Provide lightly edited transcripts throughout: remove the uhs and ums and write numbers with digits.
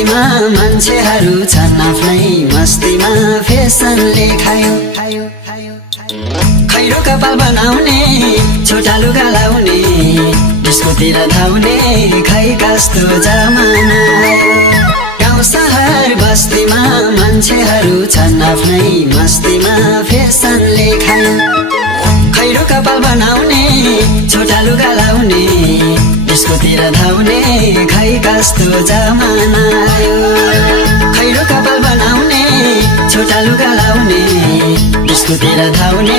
बस्तीमा मान्छेहरू छन् आफ्नै मस्तीमा फेसनले खायो खैरो कपाल बनाउने छोटा लुगा लाउने डिस्कोतिर धाउने खै कस्तो जमाना आयो गाउँ सहर बस्तीमा मान्छेहरू छन् आफ्नै मस्तीमा फेसनले खायो खैरो कपाल बनाउने छोटा लुगा लाउने डिस्कोतिर धाउने खै कस्तो जमाना आयो खैरो कपाल बनाउने छोटा लुगा लाउने डिस्कोतिर धाउने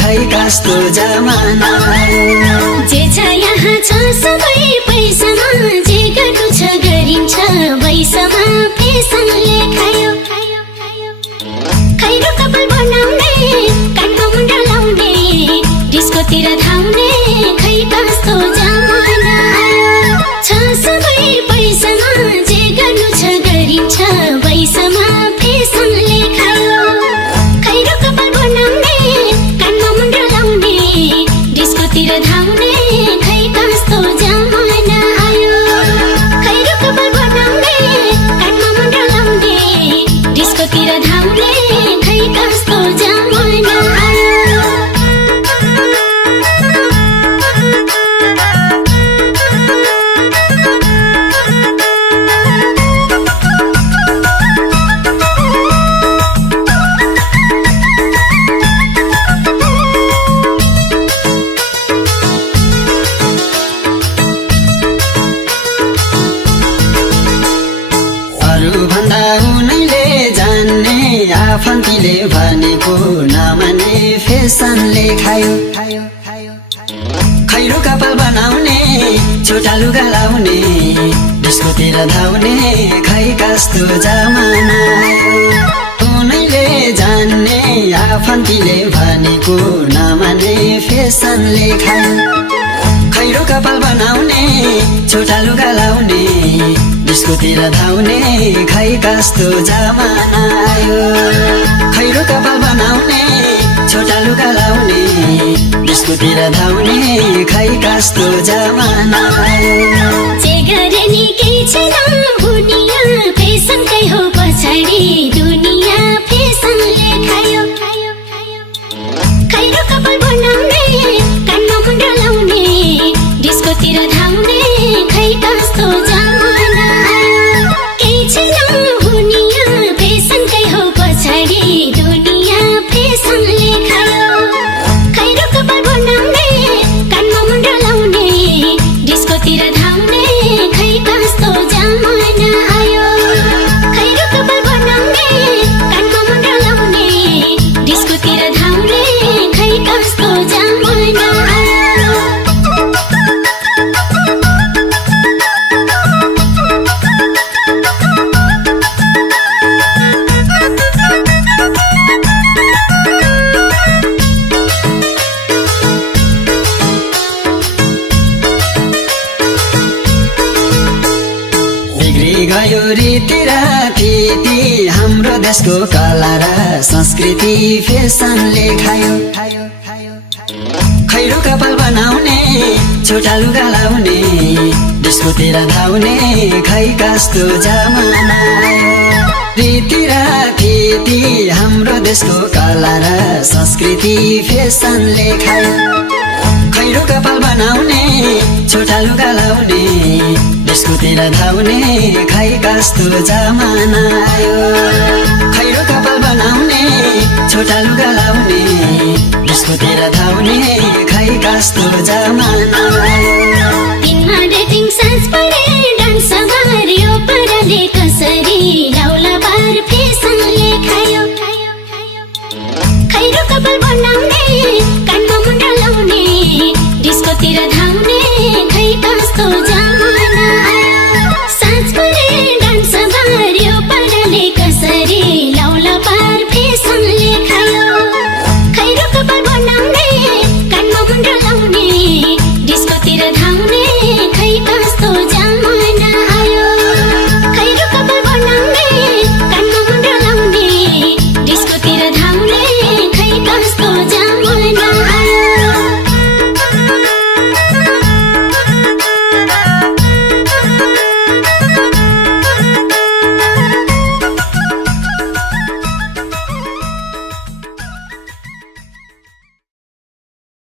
खै कस्तो जमाना आयो जे छ यहाँ छ सबै पैसामा जे गर्नु छ गरिन्छ पैसामा फेसनले खायो खैरो कपाल बनाउने कानमा मुन्टा लाउने डिस्कोतिर धाउने खै कस्तो जमाना आयो छ सबै पैसामा जे गर्नु छ गरिन्छ पैसामा फेसनले खायो खैरो कपाल बनाउने कानमा मुन्टा लाउने डिस्कोतिर धाउने खै कस्तो जमाना आयो खैरो कपाल बनाउने कानमा मुन्टा लाउने डिस्कोतिर धाउने खै कस्तो जमाना आयो भन्दा उनैले जान्ने आफन्तीले भनेको नमाने फेसनले खायो खैरो कपाल बनाउने छोटा लुगा लाउने डिस्कोतिर धाउने खै कस्तो जमाना आयो उनैले जान्ने आफन्तीले भनेको नमाने फेसनले खायो खैरो कपाल बनाउने छोटा लुगा लाउने डिस्कोतिर धाउने खै कस्तो जमाना आयो खैरो कपाल बनाउने छोटा लुगा लाउने डिस्कोतिर धाउने खै कस्तो जमाना आयो जे गरे नि केही छैन दुनिया फेसनकै हो पछाडि दुनिया फेसनले खायो खैरो कपाल बनाउने कानमा मुन्टा लाउने डिस्कोतिर धाउने खै कस्तो जमाना आयो केही छैन दुनिया फेसनकै हो पछाडि दुनिया फेसनले खायो खैरो कपाल बनाउने कानमा मुन्टा लाउने डिस्कोतिर धाउने खै कस्तो जमाना आयो खैरो कपाल बनाउने कानमा मुन्टा लाउने डिस्कोतिर धाउने खै कस्तो जमाना आयो गयो रीति राखिति हाम्रो देशको कला र संस्कृति फेसनले खायो खैरो कपाल बनाउने छोटा लुगा लाउने डिस्कोतिर धाउने खै कस्तो जमाना आयो रीति राखिति हाम्रो देशको कला र संस्कृति फेसनले खायो खैरो कपाल बनाउने छोटा लुगा लाउने डिस्कोतिर धाउने खै कस्तो जमाना आयो खैरो कपाल बनाउने छोटा लुगा लाउने डिस्कोतिर धाउने खै कस्तो जमाना आयो दिनमा डेटिङ साँझ परे डान्स गर्यो परले कसरी लाउला बार फेसनले खायो खैरो कपाल बनाउने कानमा मुन्टा लाउने डिस्कोतिर धाउने खै कस्तो जमाना आयो साँझ परे डान्स गर्यो परले कसरी लाउला बार फेसनले खायो खैरो कपाल बनाउने कानमा मुन्टा लाउने डिस्कोतिर धाउने खै कस्तो जमाना आयो खैरो कपाल बनाउने कानमा मुन्टा लाउने डिस्कोतिर धाउने खै कस्तो